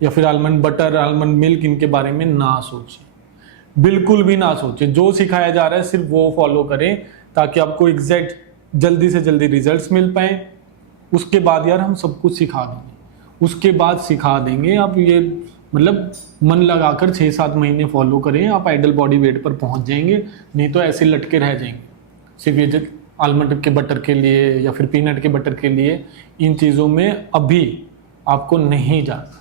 या फिर आलमंड बटर, आलमंड मिल्क, इनके बारे में ना सोचें, बिल्कुल भी ना सोचें। जो सिखाया जा रहा है सिर्फ वो फॉलो करें ताकि आपको एग्जैक्ट जल्दी से जल्दी रिजल्ट्स मिल पाए। उसके बाद यार हम सब कुछ सिखा देंगे, उसके बाद सिखा देंगे। आप ये मतलब मन लगाकर 6-7 महीने फॉलो करें, आप आइडल बॉडी वेट पर पहुंच जाएंगे, नहीं तो ऐसे लटके रह जाएंगे। सिर्फ ये आलमंड के बटर के लिए या फिर पीनट के बटर के लिए, इन चीज़ों में अभी आपको नहीं जाना।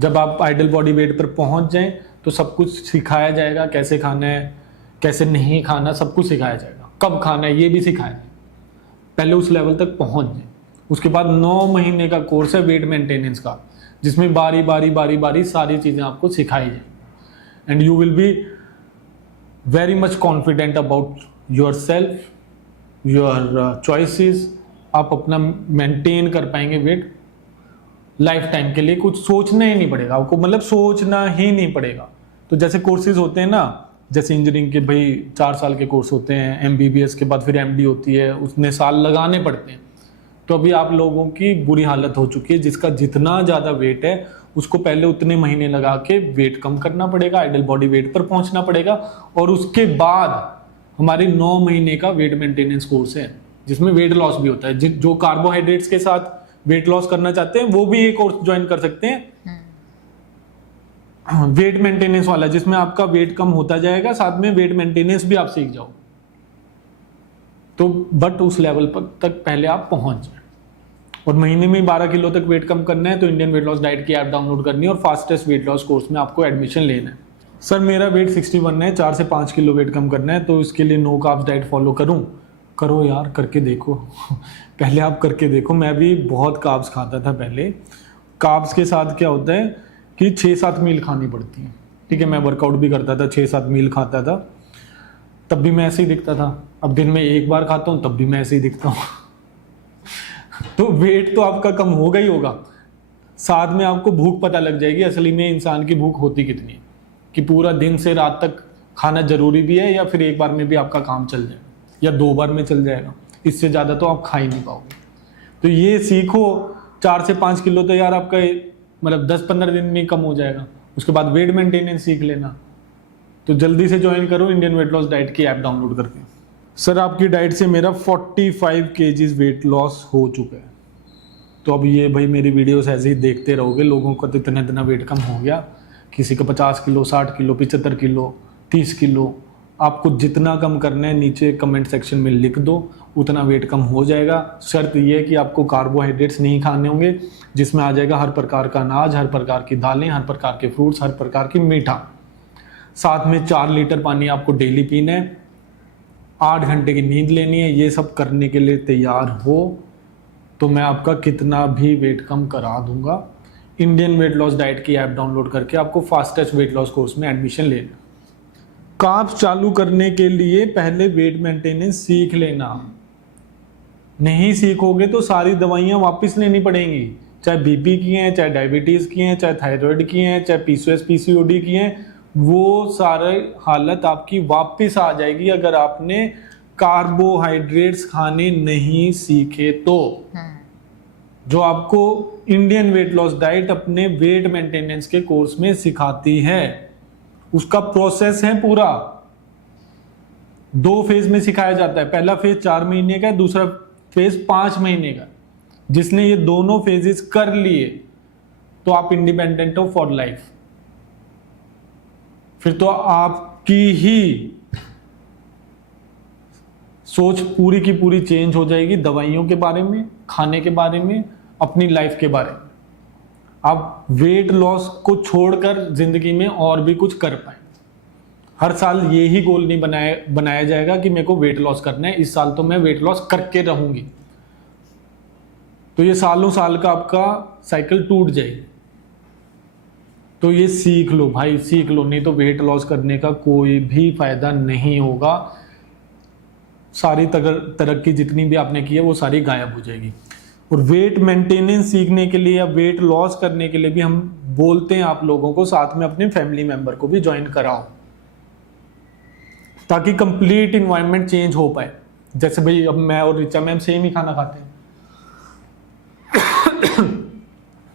जब आप आइडल बॉडी वेट पर पहुंच जाएं तो सब कुछ सिखाया जाएगा, कैसे खाना है कैसे नहीं खाना सब कुछ सिखाया जाएगा, कब खाना है ये भी सिखाया जाएगा। पहले उस लेवल तक पहुंच जाए। उसके बाद 9 महीने का कोर्स है वेट मेंटेनेंस का, जिसमें बारी बारी सारी चीज़ें आपको सिखाई जाएंगी and you will be very much confident about your self, your choices. आप अपना मेंटेन कर पाएंगे वेट लाइफ टाइम के लिए, कुछ सोचना ही नहीं पड़ेगा आपको, मतलब सोचना ही नहीं पड़ेगा। तो जैसे कोर्सेज होते हैं ना, जैसे इंजीनियरिंग के भाई 4 साल के कोर्स होते हैं, MBBS के बाद फिर MD होती है, उसमें साल लगाने पड़ते हैं। तो अभी आप लोगों की बुरी हालत हो चुकी है, जिसका जितना ज़्यादा वेट है उसको पहले उतने महीने लगा के वेट कम करना पड़ेगा, आइडल बॉडी वेट पर पहुंचना पड़ेगा, और उसके बाद हमारे 9 महीने का वेट मेंटेनेंस कोर्स है जिसमें वेट लॉस भी होता है। जो कार्बोहाइड्रेट्स के साथ वेट लॉस करना चाहते हैं वो भी ये कोर्स ज्वाइन कर सकते हैं, वेट मेंटेनेंस वाला, जिसमें आपका वेट कम होता जाएगा, साथ में वेट मेंटेनेंस भी आप सीख जाओ। तो बट उस लेवल पर तक पहले आप पहुंच जाए, और महीने में 12 किलो तक वेट कम करना है तो इंडियन वेट लॉस डाइट की ऐप डाउनलोड करनी है और फास्टेस्ट वेट लॉस कोर्स में आपको एडमिशन लेना है। सर मेरा वेट 61 है, 4 से 5 किलो वेट कम करना है, तो इसके लिए नो कार्ब्स डाइट फॉलो करूं? करो यार, करके देखो पहले आप करके देखो। मैं भी बहुत कार्ब्स खाता था पहले। कार्ब्स के साथ क्या होता है कि 6-7 मील खानी पड़ती है, ठीक है। मैं वर्कआउट भी करता था, 6-7 मील खाता था, तब भी मैं ऐसे ही दिखता था। अब दिन में 1 बार खाता हूँ तब भी मैं ऐसे ही दिखता हूँ तो वेट तो आपका कम होगा ही होगा, साथ में आपको भूख पता लग जाएगी असली में इंसान की भूख होती कितनी है, कि पूरा दिन से रात तक खाना जरूरी भी है या फिर 1 बार में भी आपका काम चल जाएगा या 2 बार में चल जाएगा, इससे ज़्यादा तो आप खा ही नहीं पाओगे। तो ये सीखो, 4 से 5 किलो तो यार आपका मतलब 10-15 दिन में कम हो जाएगा। उसके बाद वेट मेंटेनेंस सीख लेना। तो जल्दी से ज्वाइन करो इंडियन वेट लॉस डाइट की ऐप डाउनलोड करके। सर आपकी डाइट से मेरा 45 kg वेट लॉस हो चुका है। तो अब ये भाई मेरी वीडियोस ऐसे ही देखते रहोगे, लोगों का तो इतना इतना वेट कम हो गया, किसी का 50 किलो, 60 किलो, 75 किलो, 30 किलो। आपको जितना कम करना है नीचे कमेंट सेक्शन में लिख दो, उतना वेट कम हो जाएगा। शर्त यह है कि आपको कार्बोहाइड्रेट्स नहीं खाने होंगे, जिसमें आ जाएगा हर प्रकार का अनाज, हर प्रकार की दालें, हर प्रकार के फ्रूट्स, हर प्रकार की मीठा। साथ में 4 लीटर पानी आपको डेली पीना है, 8 घंटे की नींद लेनी है। ये सब करने के लिए तैयार हो तो मैं आपका कितना भी वेट कम करा दूंगा। इंडियन वेट लॉस डाइट की ऐप डाउनलोड करके आपको फास्टेस्ट वेट लॉस कोर्स में एडमिशन लेना। कार्ब्स चालू करने के लिए पहले वेट मेंटेनेंस सीख लेना। नहीं सीखोगे तो सारी दवाइयाँ वापस लेनी पड़ेंगी, चाहे बीपी की हैं, चाहे डायबिटीज़ की हैं, चाहे थायराइड की हैं, चाहे PCOS PCOD की हैं। वो सारे हालत आपकी वापस आ जाएगी अगर आपने कार्बोहाइड्रेट्स खाने नहीं सीखे तो। जो आपको इंडियन वेट लॉस डाइट अपने वेट मेंटेनेंस के कोर्स में सिखाती है, उसका प्रोसेस है पूरा। 2 फेज में सिखाया जाता है। पहला फेज 4 महीने का, दूसरा फेज 5 महीने का। जिसने ये दोनों फेजेस कर लिए तो आप इंडिपेंडेंट हो फॉर लाइफ। फिर तो आपकी ही सोच पूरी की पूरी चेंज हो जाएगी, दवाइयों के बारे में, खाने के बारे में, अपनी लाइफ के बारे में। आप वेट लॉस को छोड़कर जिंदगी में और भी कुछ कर पाए। हर साल ये ही गोल नहीं बनाया जाएगा कि मेरे को वेट लॉस करना है, इस साल तो मैं वेट लॉस करके रहूंगी। तो ये सालों साल का आपका साइकिल टूट जाएगी। तो ये सीख लो भाई, सीख लो, नहीं तो वेट लॉस करने का कोई भी फायदा नहीं होगा। सारी तरक्की जितनी भी आपने की है वो सारी गायब हो जाएगी। और वेट मेंटेनेंस सीखने के लिए या वेट लॉस करने के लिए भी हम बोलते हैं आप लोगों को साथ में अपने फैमिली मेंबर को भी ज्वाइन कराओ, ताकि कंप्लीट इन्वायरमेंट चेंज हो पाए। जैसे भाई अब मैं और रिचा मैम सेम ही खाना खाते हैं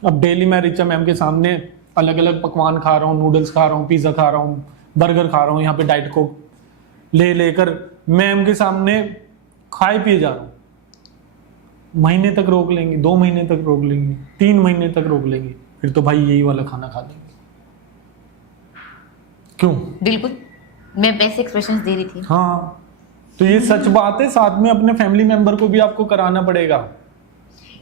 अब डेली मैं रिचा मैम के सामने अलग अलग पकवान खा रहा हूँ, नूडल्स खा रहा हूँ, पिज्ज़ा खा रहा हूँ, बर्गर खा रहा हूँ, यहाँ पे डाइट कोक लेकर मैम के सामने खाए पिए जा रहा हूँ। महीने तक रोक लेंगे, 2 महीने तक रोक लेंगे, 3 महीने तक रोक लेंगे, फिर तो भाई यही वाला खाना खा लेंगे। क्यों? बिल्कुल, मैं बेस्ट एक्सप्रेशंस दे रही थी। हाँ, तो ये सच बात है, साथ में अपने फैमिली मेंबर को भी आपको कराना पड़ेगा।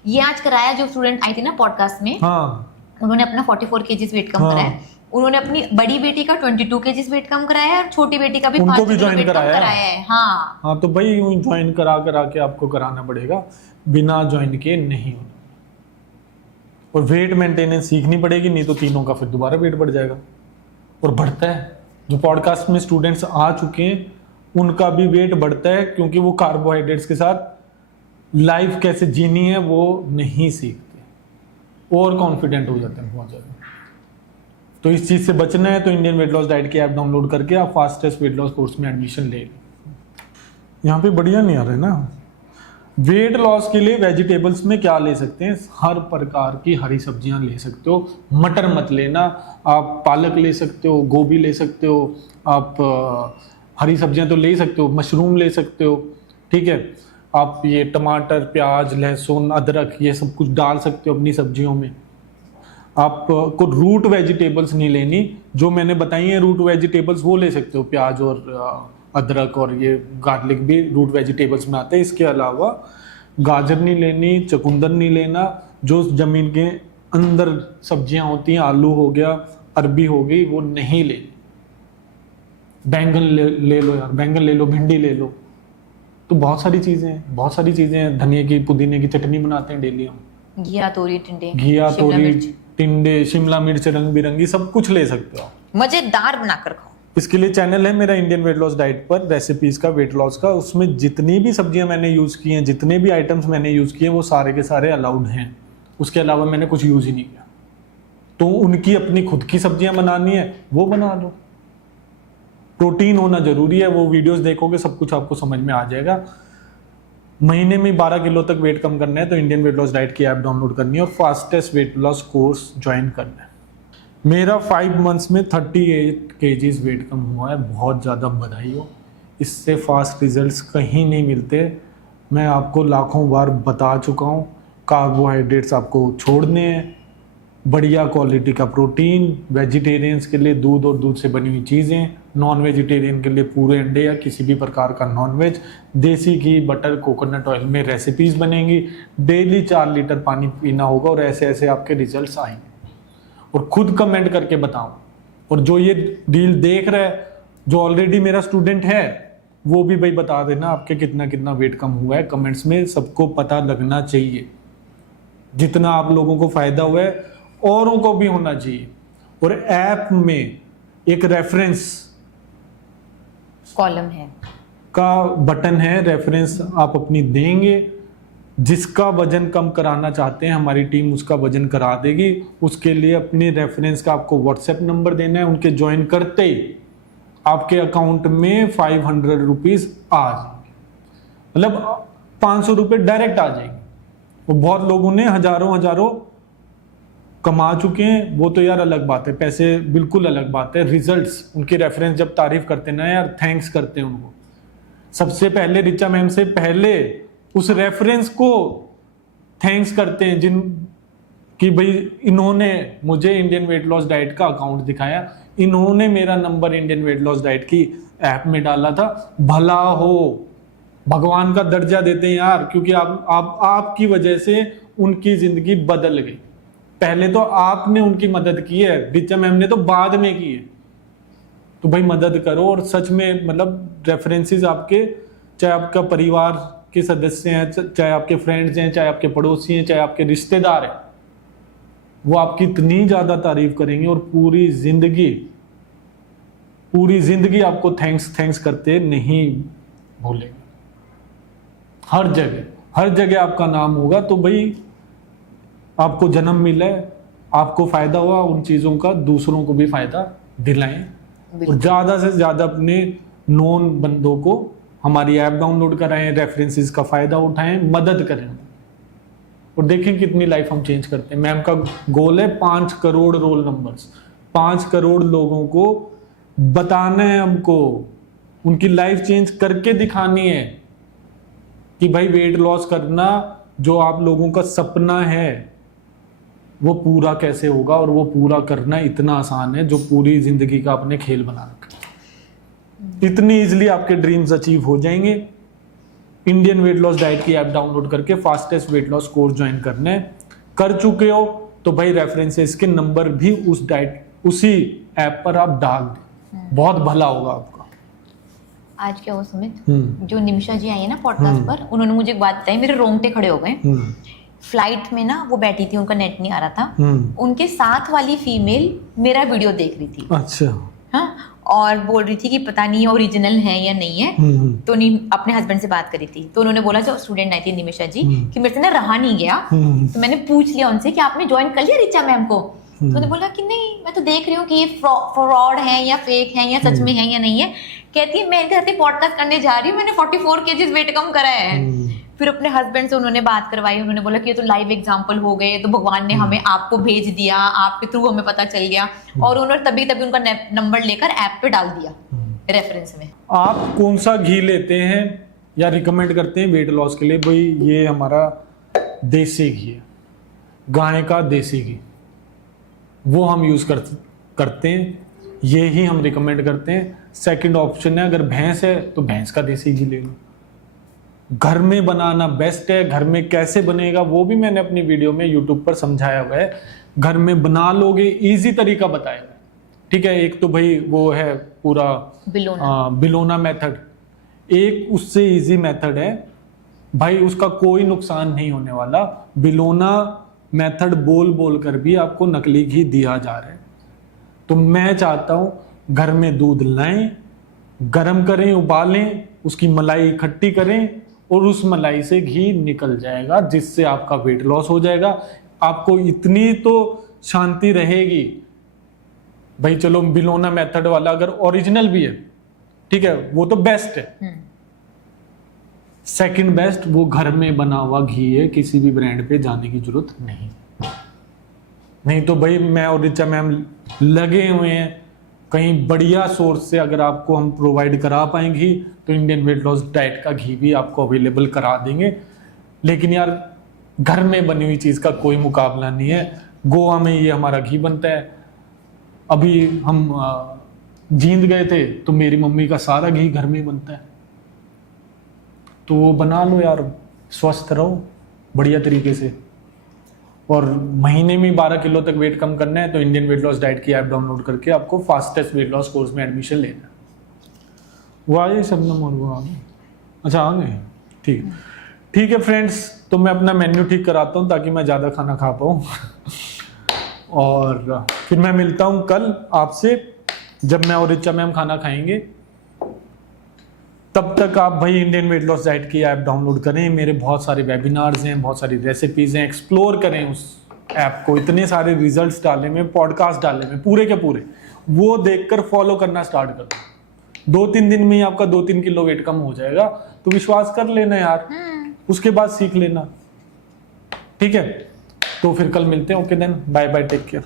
ये आज कराया, जो स्टूडेंट आई थी ना पॉडकास्ट में, हाँ उन्होंने अपना 44 केजीज वेट कम हाँ। कराया है। उन्होंने अपनी बड़ी बेटी का 22 केजीज वेट कम कराया है, और छोटी बेटी का भी उनको 5 भी किलो join वेट कम कराया है। कराया है। हाँ, हाँ, तो भाई यूं ज्वाइन करा करा के आपको कराना पड़ेगा, बिना ज्वाइन के नहीं होना। और वेट मेंटेनेंस सीखनी पड़ेगी, नहीं तो तीनों का फिर दोबारा वेट बढ़ जाएगा। और बढ़ता है, जो पॉडकास्ट में स्टूडेंट्स आ चुके हैं उनका भी वेट बढ़ता है, क्योंकि वो कार्बोहाइड्रेट्स के साथ लाइफ कैसे जीनी है वो नहीं सीखते, और कॉन्फिडेंट हो जाते हैं बहुत ज़्यादा। तो इस चीज़ से बचना है तो इंडियन वेट लॉस डाइट की ऐप डाउनलोड करके आप फास्टेस्ट वेट लॉस कोर्स में एडमिशन ले लें। यहाँ पे बढ़िया नहीं आ रहे ना। वेट लॉस के लिए वेजिटेबल्स में क्या ले सकते हैं? हर प्रकार की हरी सब्जियां ले सकते हो। मटर मत लेना, आप पालक ले सकते हो, गोभी ले सकते हो, आप हरी सब्जियां तो ले ही सकते हो, मशरूम ले सकते हो, ठीक है। आप ये टमाटर, प्याज, लहसुन, अदरक ये सब कुछ डाल सकते हो अपनी सब्जियों में। आपको रूट वेजिटेबल्स नहीं लेनी, जो मैंने बताई है रूट वेजिटेबल्स वो ले सकते हो, प्याज और अदरक और ये गार्लिक भी रूट वेजिटेबल्स में आते हैं। इसके अलावा गाजर नहीं लेनी, चुकंदर नहीं लेना, जो ज़मीन के अंदर सब्जियां होती हैं, आलू हो गया, अरबी हो गई, वो नहीं लेनी। बैंगन ले लो यार, बैंगन ले लो, भिंडी ले लो, तो बहुत सारी चीज़ें हैं। धनिया की, पुदीने की चटनी बनाते हैं डेली हम। घिया, तोरी, टिंडे, घिया, शिमला तोरी, मिर्च, टिंडे, शिमला मिर्च रंग बिरंगी सब कुछ ले सकते हो। मजेदार बनाकर खाओ। इसके लिए चैनल है मेरा इंडियन वेट लॉस डाइट पर, रेसिपीज का, वेट लॉस का। उसमें जितनी भी सब्जियां मैंने यूज़ की हैं, जितने भी आइटम्स मैंने यूज़ किए हैं, वो सारे के सारे अलाउड हैं। उसके अलावा मैंने कुछ यूज़ ही नहीं किया। तो उनकी अपनी खुद की सब्जियां बनानी है वो बना लो। प्रोटीन होना जरूरी है, वो वीडियोस देखोगे सब कुछ आपको समझ में आ जाएगा। महीने में 12 किलो तक वेट कम करना है तो इंडियन वेट लॉस डाइट की ऐप डाउनलोड करनी है और fastest weight loss course join करना है। मेरा 5 मंथ्स में 38 केजीज वेट कम हुआ है, बहुत ज़्यादा बधाई हो। इससे फास्ट रिजल्ट्स कहीं नहीं मिलते। मैं आपको लाखों बार बता चुका हूँ, कार्बोहाइड्रेट्स आपको छोड़ने हैं, बढ़िया क्वालिटी का प्रोटीन, वेजिटेरियंस के लिए दूध और दूध से बनी हुई चीज़ें, नॉन वेजिटेरियन के लिए पूरे अंडे या किसी भी प्रकार का नॉन वेज, देसी घी, बटर, कोकोनट ऑयल में रेसिपीज़ बनेंगी, डेली 4 लीटर पानी पीना होगा और ऐसे ऐसे आपके रिजल्ट्स आएंगे। और खुद कमेंट करके बताओ। और जो ये डील देख रहा है, जो ऑलरेडी मेरा स्टूडेंट है, वो भी भाई बता देना आपके कितना कितना वेट कम हुआ है कमेंट्स में, सबको पता लगना चाहिए। जितना आप लोगों को फायदा हुआ है औरों को भी होना चाहिए। और ऐप में एक रेफरेंस कॉलम है का बटन है, रेफरेंस आप अपनी देंगे, जिसका वजन कम कराना चाहते हैं हमारी टीम उसका वजन करा देगी। उसके लिए अपने रेफरेंस का आपको व्हाट्सएप नंबर देना है। उनके ज्वाइन करते ही आपके अकाउंट में 500 रुपीज़ आ जाएंगे, मतलब 500 रुपये डायरेक्ट आ जाएंगे। वो बहुत लोगों ने हजारों कमा चुके हैं, वो तो यार अलग बात है, पैसे बिल्कुल अलग बात है। रिजल्ट्स, उनकी रेफरेंस जब तारीफ करते ना यार, थैंक्स करते हैं उनको। सबसे पहले रिचा मैम से पहले उस रेफरेंस को थैंक्स करते हैं, जिन कि भाई इन्होंने मुझे इंडियन वेट लॉस डाइट का अकाउंट दिखाया, इन्होंने मेरा number Indian weight loss diet की ऐप में डाला था, भला हो। भगवान का दर्जा देते हैं यार, क्योंकि आपकी वजह से उनकी जिंदगी बदल गई। पहले तो आपने उनकी मदद की है, रिचा मैम ने तो बाद में की है। तो भाई मदद करो। और सच में मतलब रेफरेंसेस आपके, चाहे आपका परिवार के सदस्य हैं, चाहे आपके फ्रेंड्स हैं, चाहे आपके पड़ोसी हैं, चाहे आपके रिश्तेदार हैं, वो आपकी इतनी ज़्यादा तारीफ करेंगे और पूरी जिंदगी आपको थैंक्स करते नहीं भूलेंगे। हर जगह आपका नाम होगा। तो भाई आपको जन्म मिला है, आपको फायदा हुआ, उन चीज़ों का दूसरों को भी फायदा दिलाएं। और ज़्यादा से ज़्यादा अपने नोन बंदों को हमारी ऐप डाउनलोड कराएं, रेफरेंसेस का फ़ायदा उठाएं, मदद करें और देखें कितनी लाइफ हम चेंज करते हैं। मैम का गोल है 5 करोड़ रोल नंबर्स, 5 करोड़ लोगों को बताना है हमको, उनकी लाइफ चेंज करके दिखानी है कि भाई वेट लॉस करना जो आप लोगों का सपना है वो पूरा कैसे होगा, और वो पूरा करना इतना आसान है जो पूरी जिंदगी का आपने खेल बना रखा है। इतनी इजीली आपके ड्रीम्स अचीव हो जाएंगे। इंडियन वेट लॉस डाइट की ऐप डाउनलोड करके fastest weight loss course join करना है। कर चुके हो तो भाई रेफरेंसेस के नंबर भी उसी ऐप पर आप डाल दें, बहुत भला होगा आपका। आज क्या हुआ सुमित, जो निमिषा जी आई है ना पॉडकास्ट पर, उन्होंने मुझे एक बात बताई, मेरे रोंगटे खड़े हो गए। फ्लाइट में ना वो बैठी थी, उनका नेट नहीं आ रहा था, उनके साथ वाली फीमेल मेरा वीडियो देख रही थी। अच्छा। हाँ, और बोल रही थी कि पता नहीं ओरिजिनल है या नहीं है। तो अपने हस्बैंड से बात करी थी, तो उन्होंने बोला, जो स्टूडेंट आई थी निमिषा जी, कि मेरे से ना रहा नहीं गया। तो मैंने पूछ लिया उनसे कि आपने ज्वाइन कर लिया रिचा मैम को? तो उन्होंने बोला कि नहीं, मैं तो देख रही हूँ कि ये फ्रॉड है या फेक है या सच में है या नहीं है। कहती है मैं इनके साथ पॉडकास्ट करने जा रही हूँ, मैंने 44 केजीज वेट कम करा है। फिर अपने हस्बैंड से उन्होंने बात करवाई, उन्होंने बोला कि ये तो लाइव एग्जांपल हो गए, तो भगवान ने हमें आपको भेज दिया, आपके थ्रू हमें पता चल गया। और उन्होंने तभी उनका नंबर लेकर ऐप पे डाल दिया रेफरेंस में। आप कौन सा घी लेते हैं या रिकमेंड करते हैं वेट लॉस के लिए? भाई ये हमारा देसी घी है, गाय का देसी घी, वो हम यूज करते हैं, ये ही हम रिकमेंड करते हैं। सेकंड ऑप्शन है, अगर भैंस है तो भैंस का देसी घी ले लो। घर में बनाना बेस्ट है। घर में कैसे बनेगा वो भी मैंने अपनी वीडियो में यूट्यूब पर समझाया हुआ है। घर में बना लोगे, इजी तरीका बताया है, ठीक है। एक तो भाई वो है पूरा बिलोना मेथड, एक उससे इजी मेथड है भाई, उसका कोई नुकसान नहीं होने वाला। बिलोना मेथड बोल कर भी आपको नकली घी दिया जा रहा है। तो मैं चाहता हूं घर में दूध लाएं, गरम करें, उबालें, उसकी मलाई इकट्ठी करें और उस मलाई से घी निकल जाएगा, जिससे आपका वेट लॉस हो जाएगा। आपको इतनी तो शांति रहेगी भाई, चलो बिलोना मेथड वाला अगर ओरिजिनल भी है, ठीक है, वो तो बेस्ट है। सेकंड बेस्ट वो घर में बना हुआ घी है, किसी भी ब्रांड पे जाने की जरूरत नहीं तो भाई मैं और रिचा मैम लगे हुए हैं कहीं बढ़िया सोर्स से। अगर आपको हम प्रोवाइड करा पाएंगे तो इंडियन वेट लॉस डाइट का घी भी आपको अवेलेबल करा देंगे। लेकिन यार घर में बनी हुई चीज का कोई मुकाबला नहीं है। गोवा में ये हमारा घी बनता है। अभी हम जींद गए थे तो मेरी मम्मी का सारा घी घर में बनता है, तो वो बना लो यार, स्वस्थ रहो बढ़िया तरीके से। और महीने में 12 किलो तक वेट कम करना है तो इंडियन वेट लॉस डाइट की ऐप डाउनलोड करके आपको फास्टेस्ट वेट लॉस कोर्स में एडमिशन लेना है। वो आ गए शबनम और वो आ गए? अच्छा आ गए, ठीक है फ्रेंड्स। तो मैं अपना मेन्यू ठीक कराता हूँ ताकि मैं ज़्यादा खाना खा पाऊँ और फिर मैं मिलता हूँ कल आपसे, जब मैं और रिचा मैम खाना खाएंगे। तब तक आप भाई इंडियन वेट लॉस डाइट की ऐप डाउनलोड करें। मेरे बहुत सारे वेबिनार्स हैं, बहुत सारी रेसिपीज हैं, एक्सप्लोर करें उस ऐप को। इतने सारे रिजल्ट्स डाले में, पॉडकास्ट डाले में, पूरे के पूरे, वो देखकर फॉलो करना स्टार्ट कर दो। 2-3 दिन में ही आपका 2-3 किलो वेट कम हो जाएगा। तो विश्वास कर लेना यार, उसके बाद सीख लेना, ठीक है। तो फिर कल मिलते हैं। Okay then, bye bye, take care.